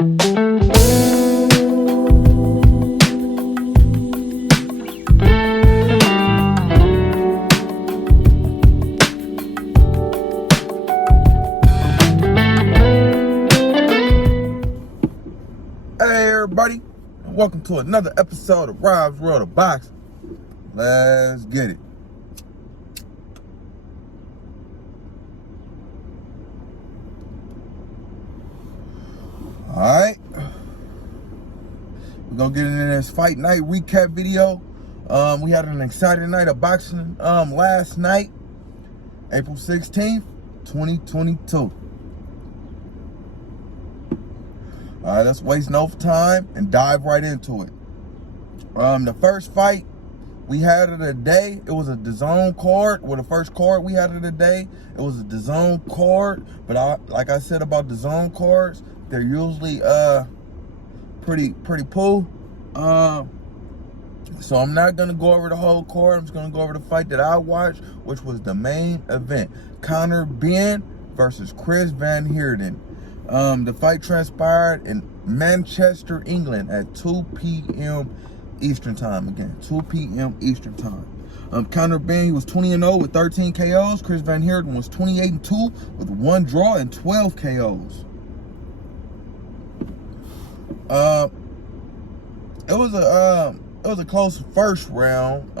Everybody, and welcome to another episode of Rob's World of Boxing. Let's get it. Alright, we're gonna get into this fight night recap video. We had an exciting night of boxing last night, April 16th, 2022. Alright, let's waste no time and dive right into it. The first fight we had of the day, it was a DAZN card. Well, the first card we had of the day, it was a DAZN card. But like I said about DAZN cards, they're usually pretty poor. So I'm not gonna go over the whole card. I'm just gonna go over the fight that I watched, which was the main event: Conor Benn versus Chris Van Heerden. The fight transpired in Manchester, England at 2 p.m. Eastern time. Again, 2 p.m. Eastern time. Conor Benn, he was 20-0 with 13 KOs. Chris Van Heerden was 28-2 with 1 draw and 12 KOs. It was a close first round.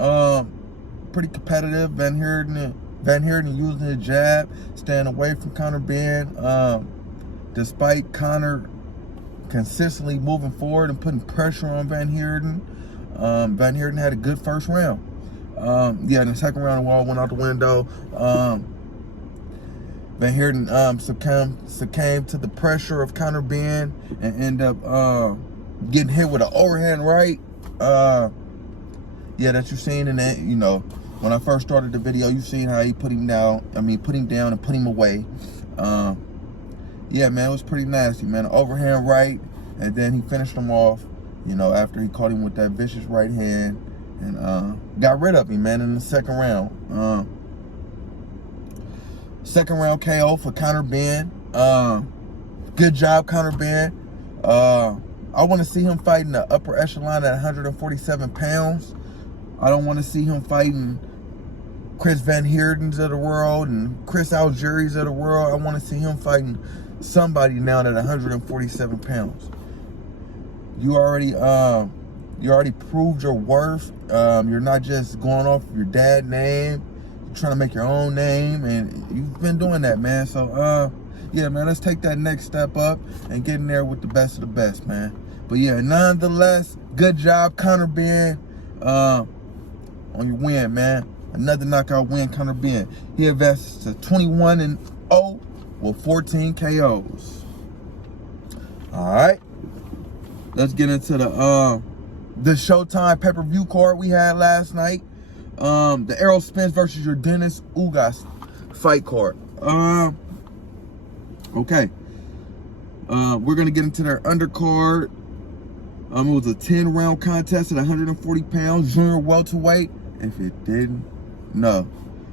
Pretty competitive. Van Heerden using his jab, staying away from Conor Benn. Despite Conor consistently moving forward and putting pressure on Van Heerden, Van Heerden had a good first round. In the second round, the wall went out the window. Van Heerden succumbed to the pressure of Conor Benn and ended up getting hit with an overhand right. That you've seen in that, when I first started the video, you've seen how he put him down. Put him down and put him away. Man, it was pretty nasty, man. An overhand right, and then he finished him off, after he caught him with that vicious right hand, and got rid of him, man, in the second round. Second round KO for Conor Benn. Good job, Conor Benn. I want to see him fighting the upper echelon at 147 pounds. I don't want to see him fighting Chris Van Heerden's of the world and Chris Algieri's of the world. I want to see him fighting somebody now at 147 pounds. You already proved your worth. You're not just going off your dad's name. You're trying to make your own name, and you've been doing that, man. So, man, let's take that next step up and get in there with the best of the best, man. But nonetheless, good job, Conor Benn, on your win, man. Another knockout win, Conor Benn. He advances to 21-0 with 14 KOs. All right, let's get into the Showtime pay-per-view card we had last night. The Errol Spence versus Yordenis Ugas fight card. Okay. We're gonna get into their undercard. It was a 10-round contest at 140 pounds, junior welterweight. If it didn't know,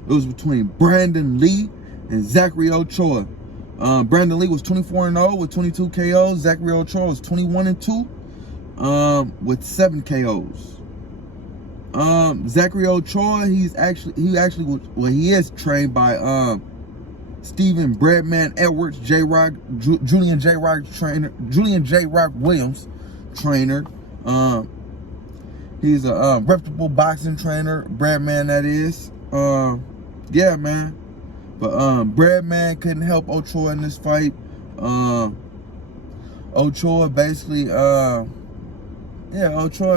it was between Brandon Lee and Zachary Ochoa. Brandon Lee was 24-0 with 22 KOs. Zachary Ochoa was 21-2 with 7 KOs. Zachary Ochoa, he is trained by Stephen Breadman Edwards, Julian J. Rock Williams trainer. He's a reputable boxing trainer, Breadman, that is. Man. But Breadman couldn't help Ochoa in this fight. Ochoa basically, Ochoa,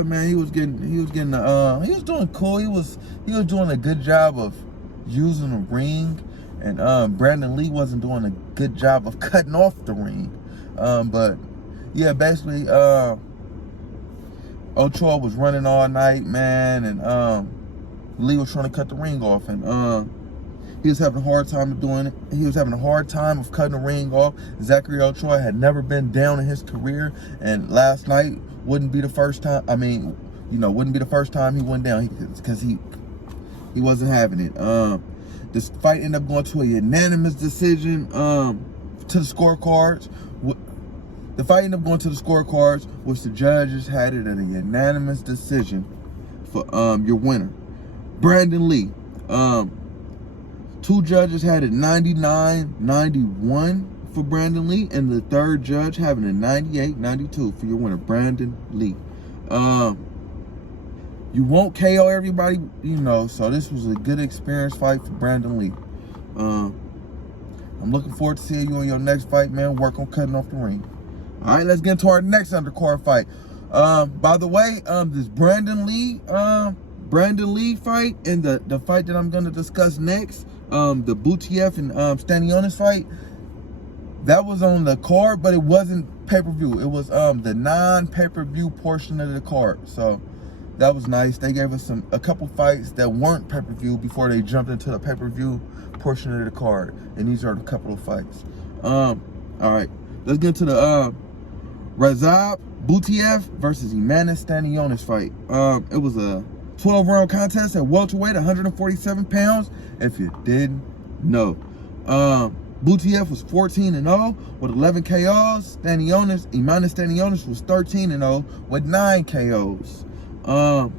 man, he was doing cool. He was doing a good job of using the ring, and Brandon Lee wasn't doing a good job of cutting off the ring. Basically, Ochoa was running all night, man, and Lee was trying to cut the ring off, and he was having a hard time of doing it. He was having a hard time of cutting the ring off. Zachary Ochoa had never been down in his career, and last night wouldn't be the first time. Wouldn't be the first time he went down, because he wasn't having it. This fight ended up going to a unanimous decision to the scorecards. The fight ended up going to the scorecards, which the judges had it at a unanimous decision for your winner, Brandon Lee. Two judges had it 99-91 for Brandon Lee, and the third judge having it 98-92 for your winner, Brandon Lee. You won't KO everybody, you know, so this was a good experience fight for Brandon Lee. I'm looking forward to seeing you in your next fight, man. Work on cutting off the ring. All right, let's get into our next undercard fight. By the way, this Brandon Lee fight and the fight that I'm going to discuss next, the Butiev and Stanionis fight, that was on the card, but it wasn't pay-per-view. It was the non-pay-per-view portion of the card. So that was nice. They gave us a couple fights that weren't pay-per-view before they jumped into the pay-per-view portion of the card, and these are a couple of fights. All right, let's get to the Razab Butiev versus Yordenis Stanionis fight. It was a 12-round contest at welterweight, 147 pounds. If you didn't know, Butiev was 14-0 with 11 KOs. Yordenis Stanionis was 13-0 with 9 KOs. Round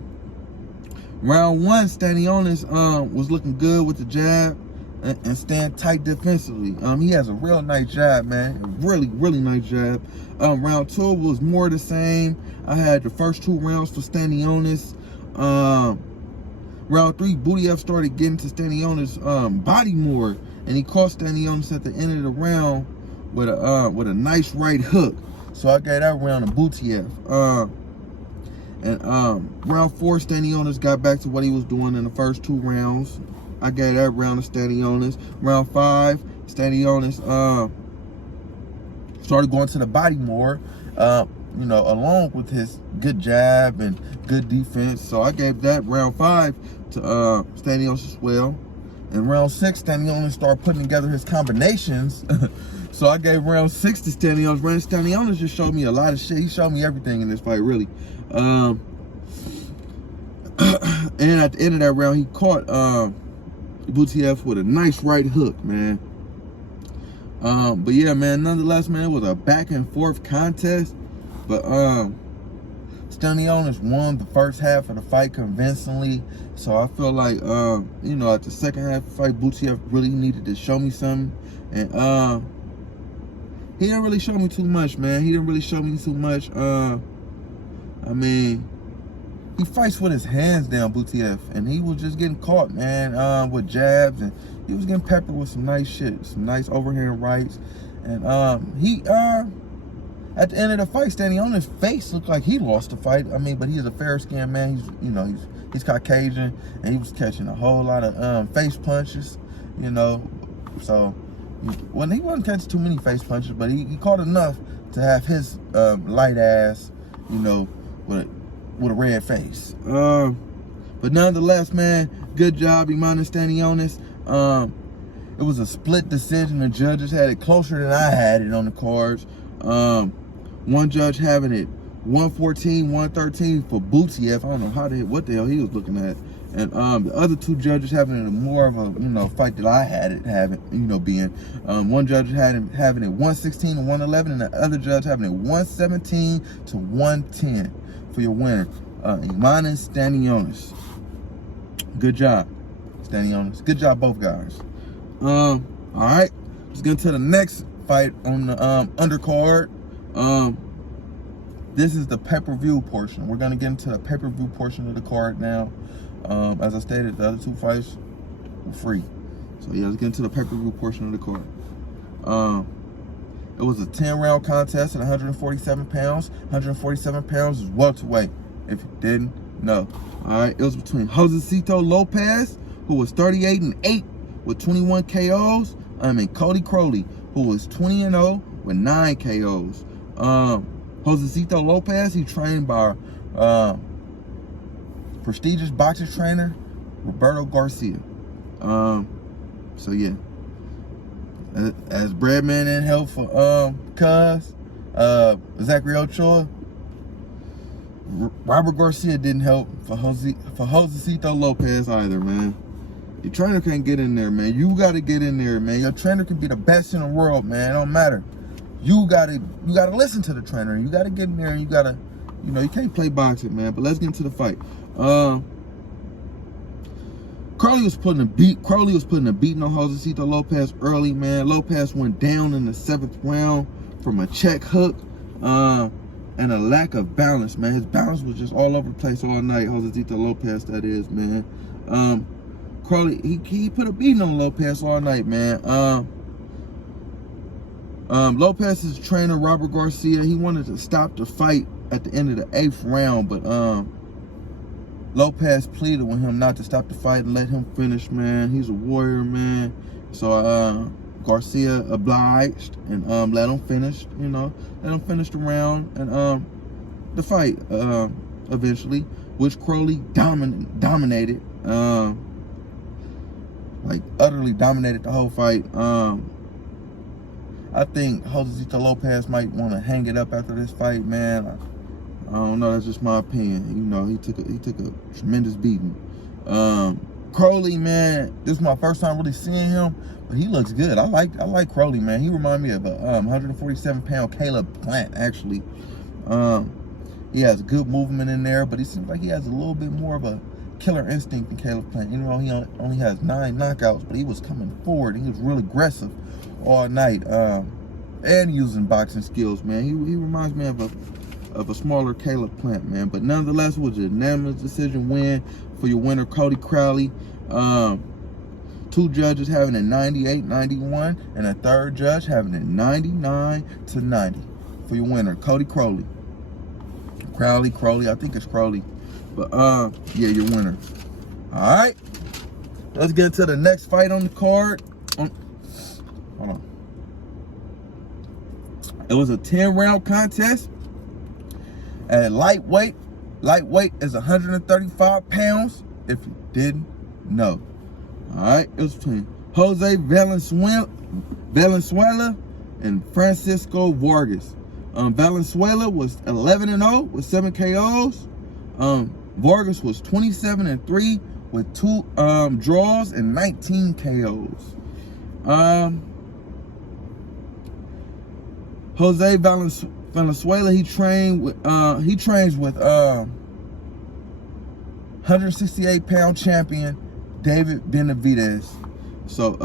one, Stanionis was looking good with the jab and stand tight defensively. He has a real nice jab, man. A really, really nice jab. Round two was more the same. I had the first 2 rounds for Stanionis. Round three, Butiev started getting to Stanionis' body more, and he caught Stanionis at the end of the round with a nice right hook. So I gave that round to Butiev. And round 4, Stanionis got back to what he was doing in the first 2 rounds. I gave that round to Stanionis. Round 5, Stanionis started going to the body more, you know, along with his good jab and good defense. So I gave that round 5 to Stanionis as well. And round 6, Stanionis started putting together his combinations. So I gave round 6 to Stanionis. Stanionis just showed me a lot of shit. He showed me everything in this fight, really. And at the end of that round, he caught Butiev with a nice right hook, man. But yeah, man, nonetheless, man, it was a back and forth contest. But Stanionis won the first half of the fight convincingly. So I feel like, you know, at the second half of the fight, Butiev really needed to show me something. And he didn't really show me too much, man. He didn't really show me too much. I mean, he fights with his hands down, Butiev, and he was just getting caught, man, with jabs, and he was getting peppered with some nice shit, some nice overhand rights. And he at the end of the fight, Stanionis' face looked like he lost the fight. I mean, but he's a fair-skinned man. He's, you know, he's Caucasian, and he was catching a whole lot of face punches, you know. So when he wasn't catching too many face punches, but he caught enough to have his light ass, you know, with a red face. But nonetheless, man, good job, Yordenis Stanionis. It was a split decision. The judges had it closer than I had it on the cards. One judge having it 114-113 for Butiev. I don't know what the hell he was looking at. And the other 2 judges having it more of a, you know, fight that I had it having, you know, being. One judge had him having it 116-111, and the other judge having it 117-110 for your winner, Yordenis Stanionis. Good job, Stanionis. Good job, both guys. All right, let's get to the next fight on the undercard. This is the pay-per-view portion. We're gonna get into the pay-per-view portion of the card now. As I stated, the other 2 fights were free. So yeah, let's get into the pay-per-view portion of the card. It was a 10-round contest at 147 pounds. 147 pounds is welterweight, if you didn't know. All right, it was between Josecito Lopez, who was 38-8 with 21 KOs. Cody Crowley, who was 20-0 with 9 KOs. Josecito Lopez, he trained by prestigious boxing trainer Roberto Garcia. So yeah, as Breadman didn't help for Zachary Ochoa, Robert Garcia didn't help for Josecito Lopez either, man. Your trainer can't get in there, man. You got to get in there, man. Your trainer can be the best in the world, man. It don't matter you gotta listen to the trainer. You gotta get in there and you gotta, you know, you can't play boxing, man. But let's get into the fight. Crowley was putting a beating on Josecito Lopez early, man. Lopez went down in the 7th round from a check hook and a lack of balance, man. His balance was just all over the place all night. Josecito Lopez, that is, man. Crowley, he put a beating on Lopez all night, man. Lopez's trainer, Robert Garcia, he wanted to stop the fight at the end of the 8th round, but Lopez pleaded with him not to stop the fight and let him finish, man. He's a warrior, man. So Garcia obliged and let him finish, you know, let him finish the round and the fight eventually, which Crowley dominated, like utterly dominated the whole fight. I think Josecito Lopez might want to hang it up after this fight, man. I don't know. That's just my opinion. You know, he took a tremendous beating. Crowley, man, this is my first time really seeing him, but he looks good. I like Crowley, man. He reminds me of a 147-pound Caleb Plant, actually. He has good movement in there, but he seems like he has a little bit more of a killer instinct than Caleb Plant. You know, he only has 9 knockouts, but he was coming forward. He was real aggressive all night, and using boxing skills, man. He reminds me of a smaller Caleb Plant, man. But nonetheless, it was a unanimous decision win for your winner, Cody Crowley. 2 judges having it 98-91, and a 3rd judge having it 99-90 for your winner, Cody Crowley. Crowley, I think it's Crowley. But yeah, your winner. All right, let's get to the next fight on the card. Hold on. It was a 10-round contest at lightweight. Lightweight is 135 pounds, if you didn't know. All right, it was between Jose Valenzuela and Francisco Vargas. Valenzuela was 11-0 with 7 KOs. Vargas was 27-3 with 2 draws and 19 KOs. Jose Valenzuela, he trains with 168-pound champion David Benavidez. So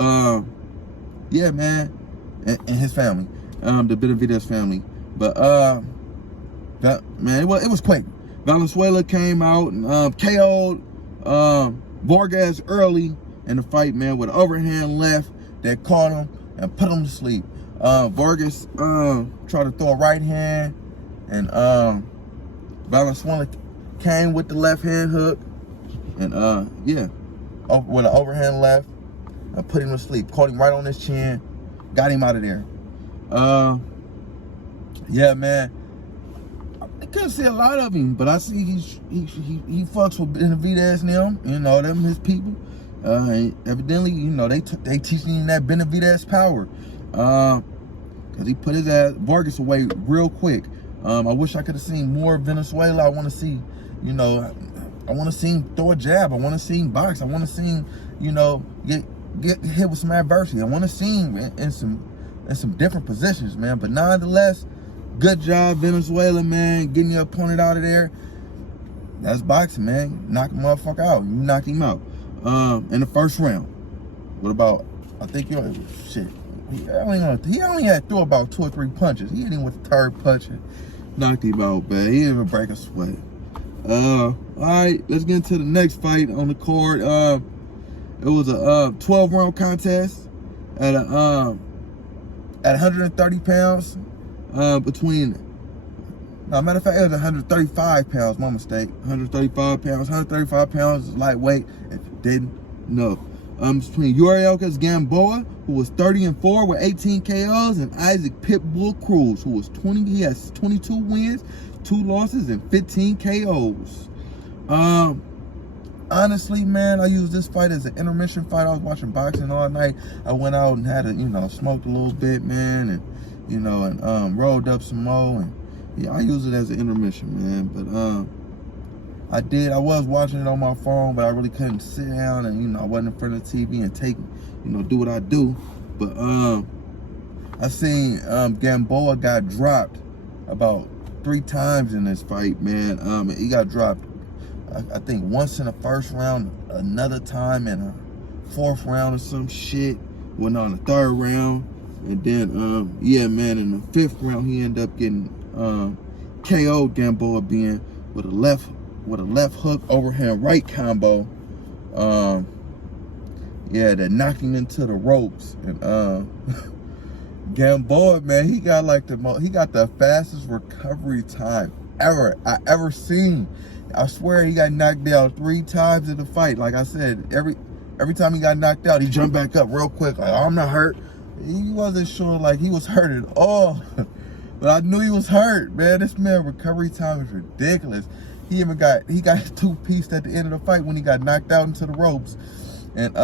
yeah, man, and his family, the Benavidez family. But that, man, it was quick. Valenzuela came out and KO'd Vargas early in the fight, man, with an overhand left that caught him and put him to sleep. Vargas tried to throw a right hand, and Valenzuela came with the left hand hook, and yeah, with an overhand left, I put him to sleep, caught him right on his chin, got him out of there. Yeah, man, I couldn't see a lot of him, but I see he fucks with Benavidez now, you know, them his people. Evidently, you know, they teaching him that Benavidez power. Because he put his ass Vargas away real quick. I wish I could have seen more of Venezuela. I want to see, you know, I want to see him throw a jab. I want to see him box. I want to see him, you know, get hit with some adversity. I want to see him in some different positions, man. But nonetheless, good job, Venezuela, man, getting your opponent out of there. That's boxing, man. Knock the motherfucker out. You knocked him out in the first round. What about? I think shit. He only had threw about 2 or 3 punches. He hit him with the 3rd punch and knocked him out, man. He didn't even break a sweat. All right, let's get into the next fight on the card. It was a 12-round contest at 130 pounds between. No, matter of fact, it was 135 pounds. My mistake. 135 pounds. 135 pounds is lightweight. If you didn't know. Between Yordenis Gamboa, who was 30-4 with 18 KOs, and Isaac Pitbull Cruz, who was 20. He has 22 wins, 2 losses, and 15 KOs. Honestly, man, I used this fight as an intermission fight. I was watching boxing all night. I went out and had smoked a little bit, man, and and rolled up some more, and yeah, I use it as an intermission, man. But I was watching it on my phone, but I really couldn't sit down and, I wasn't in front of the TV and do what I do. But I seen Gamboa got dropped about 3 times in this fight, man. He got dropped, I think once in the first round, another time in a 4th round or some shit. Went on the 3rd round, and then yeah, man, in the 5th round he ended up getting KO'd. Gamboa being with a left hook overhand right combo. Yeah, that knocked him into the ropes. And Gamboa, man, he got like the fastest recovery time I ever seen. I swear he got knocked down 3 times in the fight. Like I said, every time he got knocked out, he jumped back up real quick. Like, oh, I'm not hurt. He wasn't sure like he was hurt at all. But I knew he was hurt, man. This man recovery time is ridiculous. He got 2-pieced at the end of the fight when he got knocked out into the ropes. And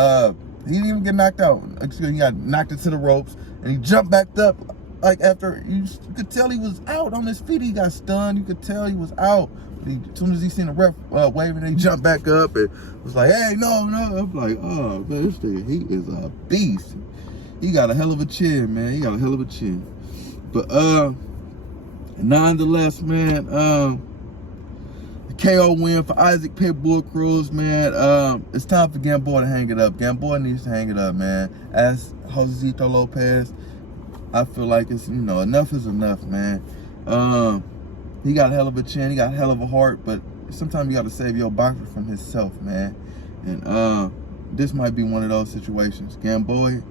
he didn't even get knocked out. Excuse me, he got knocked into the ropes and he jumped back up. Like after you could tell he was out on his feet. He got stunned. You could tell he was out. As soon as he seen the ref waving, he jumped back up and was like, "Hey, no." I'm like, "Oh man, this nigga, he is a beast. He got a hell of a chin, man. He got a hell of a chin." But nonetheless, man, the KO win for Isaac Pitbull Cruz, man. It's time for Gamboa to hang it up. Gamboa needs to hang it up, man. As Josecito Lopez, I feel like it's, enough is enough, man. He got a hell of a chin, he got a hell of a heart, but sometimes you got to save your boxer from himself, man. And this might be one of those situations. Gamboa,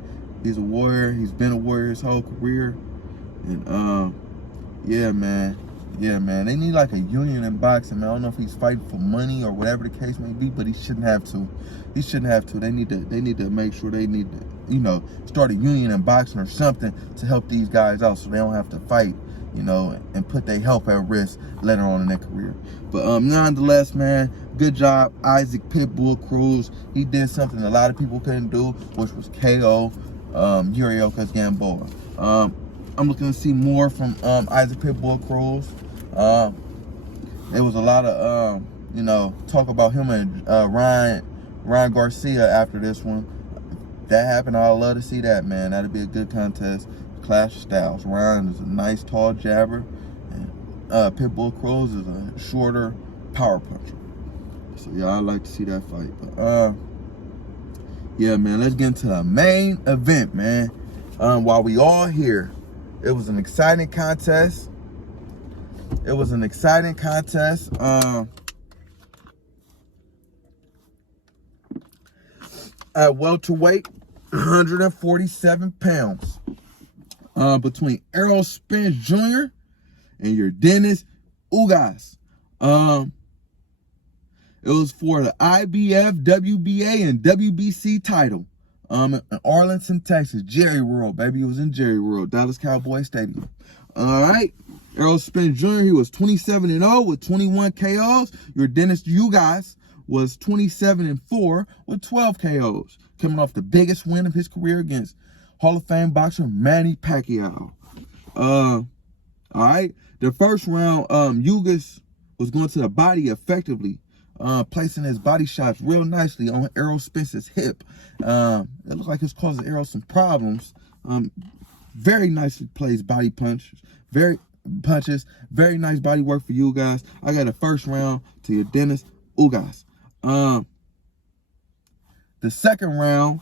he's a warrior. He's been a warrior his whole career. And yeah, man. They need like a union in boxing, man. I don't know if he's fighting for money or whatever the case may be, but he shouldn't have to. He shouldn't have to. They need to make sure they need to, start a union in boxing or something to help these guys out so they don't have to fight, and put their health at risk later on in their career. But nonetheless, man, good job, Isaac Pitbull Cruz. He did something a lot of people couldn't do, which was KO Yordenis Gamboa. I'm looking to see more from Isaac Pitbull Cruz. There was a lot of talk about him and Ryan Garcia after this one. That happened, I'd love to see that, man. That'd be a good contest. Clash of styles. Ryan is a nice tall jabber, and Pitbull Cruz is a shorter power puncher. So yeah, I'd like to see that fight. But yeah, man, let's get into the main event, man. While we all here, it was an exciting contest. At welterweight, 147 pounds. Between Errol Spence Jr. and Yordenis Ugas. It was for the IBF, WBA, and WBC title. In Arlington, Texas. Jerry World, baby. It was in Jerry World, Dallas Cowboy Stadium. All right. Errol Spence Jr., he was 27-0 with 21 KOs. Yordenis Ugas was 27-4 with 12 KOs. Coming off the biggest win of his career against Hall of Fame boxer Manny Pacquiao. All right. The first round, Ugas was going to the body effectively, placing his body shots real nicely on Errol Spence's hip. It looked like it was causing Errol some problems. Very nicely placed body punches. Very nice body work for you guys. I got a first round to Yordenis Ugas. The second round,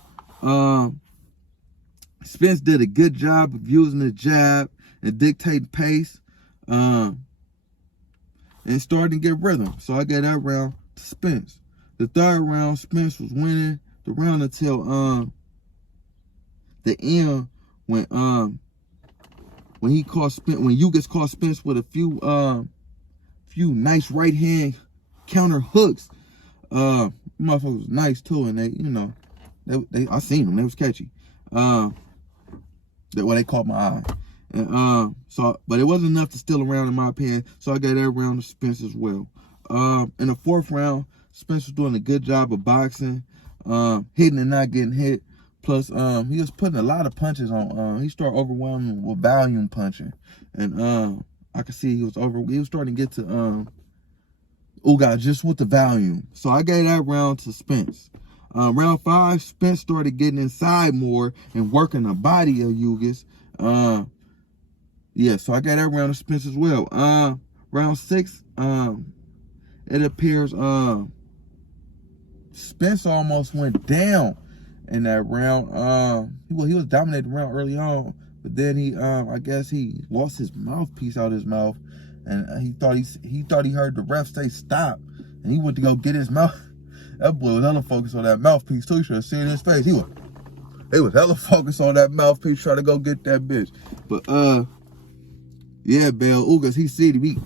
Spence did a good job of using the jab and dictating pace, and starting to get rhythm. So I got that round to Spence. The third round, Spence was winning the round until the end when Ugas caught Spence with a few nice right hand counter hooks. Motherfuckers was nice too, and they I seen them. They was catchy. They caught my eye. And but it wasn't enough to steal a round in my opinion. So I got that round to Spence as well. In the fourth round, Spence was doing a good job of boxing, hitting and not getting hit. Plus, he was putting a lot of punches on. He started overwhelming with volume punching, and I could see he was starting to get to Ugas just with the volume. So I gave that round to Spence. Round 5, Spence started getting inside more and working the body of Ugas. Yeah, so I got that round to Spence as well. Round 6, it appears Spence almost went down in that round. He was dominating the round early on, but then he I guess he lost his mouthpiece out of his mouth, and he thought he heard the ref say stop, and he went to go get his mouth. That boy was hella focused on that mouthpiece too. You should have seen his face. He was hella focused on that mouthpiece, trying to go get that bitch. But yeah, Bell Ugas, he see he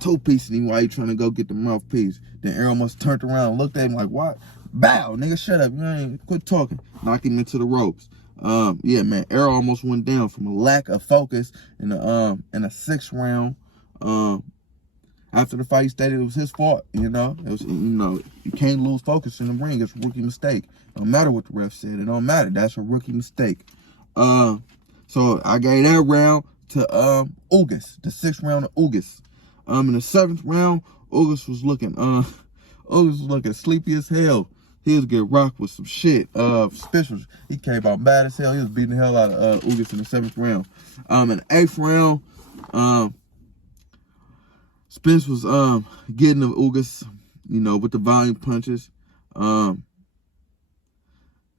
two-piecing him while he trying to go get the mouthpiece. Then Errol must turned around and looked at him like, what? Bow, nigga, shut up. You ain't quit talking. Knock him into the ropes. Yeah, man, Errol almost went down from a lack of focus in the 6th round. After the fight, he stated it was his fault. You know, you can't lose focus in the ring. It's a rookie mistake. Don't matter what the ref said. It don't matter. That's a rookie mistake. So I gave that round to Ugas, the 6th round of Ugas. In the 7th round, Ugas was looking sleepy as hell. He was getting rocked with some shit. Spence he came out mad as hell. He was beating the hell out of Ugas in the 7th round. In the 8th round, Spence was getting the Ugas, with the volume punches.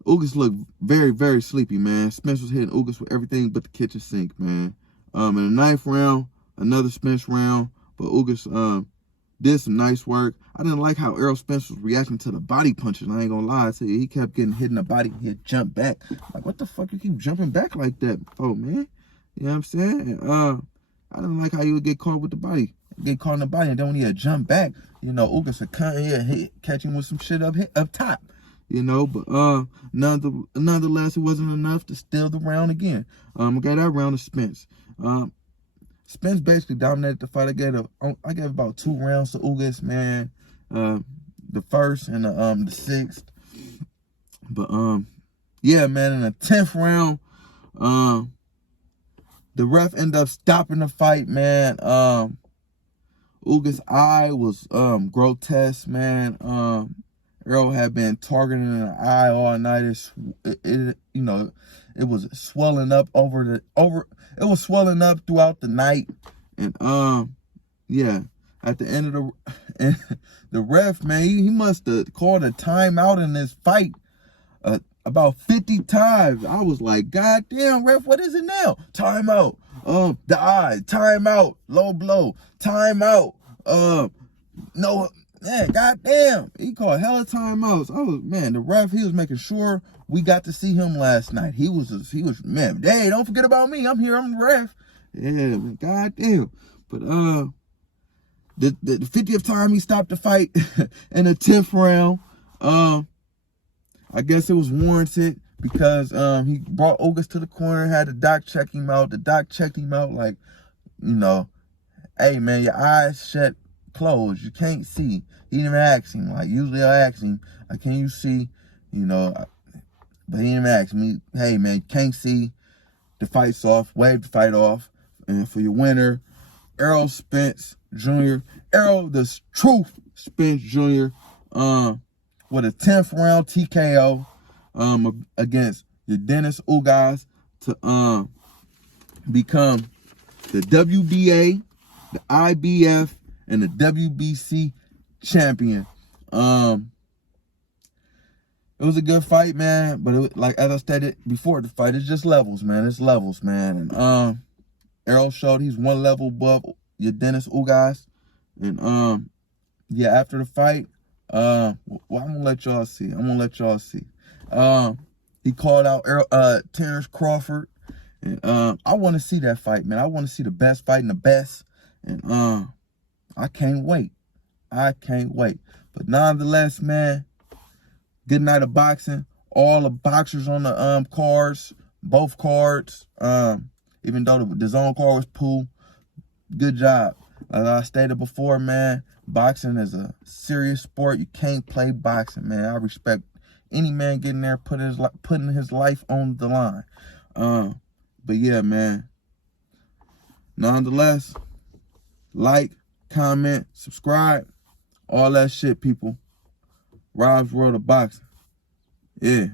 Ugas looked very, very sleepy, man. Spence was hitting Ugas with everything but the kitchen sink, man. In the 9th round, another Spence round, but Ugas did some nice work. I didn't like how Errol Spence was reacting to the body punches. I ain't gonna lie to you. He kept getting hit in the body. He'd jump back. Like, what the fuck you keep jumping back like that? Oh, man. You know what I'm saying? I didn't like how he would get caught with the body. Get caught in the body, and then when he had jump back, Ugas would catch him with some shit up top. But nonetheless, it wasn't enough to steal the round again. I got that round to Spence. Spence basically dominated the fight. I gave about 2 rounds to Ugas, man. The 1st and the 6th. But yeah, man, in the 10th round, the ref ended up stopping the fight, man. Ugas' eye was grotesque, man. Errol had been targeting the eye all night. It was swelling up it was swelling up throughout the night. And yeah, at the end of the ref, man, he must have called a timeout in this fight about 50 times. I was like, God damn, ref, what is it now? Timeout. The eye, timeout, low blow, timeout. No, man, goddamn, he called hella timeouts. The ref, he was making sure we got to see him last night. He was, man, hey, don't forget about me. I'm here, I'm the ref. Yeah, man, goddamn. But the 50th time he stopped the fight in the 10th round, I guess it was warranted because he brought Ugas to the corner, had the doc check him out. The doc checked him out like, hey, man, your eyes shut, closed. You can't see. He didn't even ask him. Like, usually I ask him, like, can you see? But he didn't even ask me, hey, man, you can't see. The fight's off. Wave the fight off. And for your winner, Errol Spence Jr. Errol, the truth Spence Jr. With a 10th round TKO against Yordenis Ugas to become the WBA, the IBF, and the WBC champion. It was a good fight, man. But like as I stated before the fight, it's just levels, man. It's levels, man. And Errol showed he's one level above Yordenis Ugas. And yeah, after the fight, I'm gonna let y'all see. He called out Terrence Crawford. And I want to see that fight, man. I want to see the best fighting the best. And I can't wait. But nonetheless, man, good night of boxing. All the boxers on the cards, both cards. Even though the zone card was pool, good job. As I stated before, man, boxing is a serious sport. You can't play boxing, man. I respect any man getting there, putting his life on the line. But yeah, man. Nonetheless, like, comment, subscribe, all that shit, people. Rob's World of Boxing. Yeah.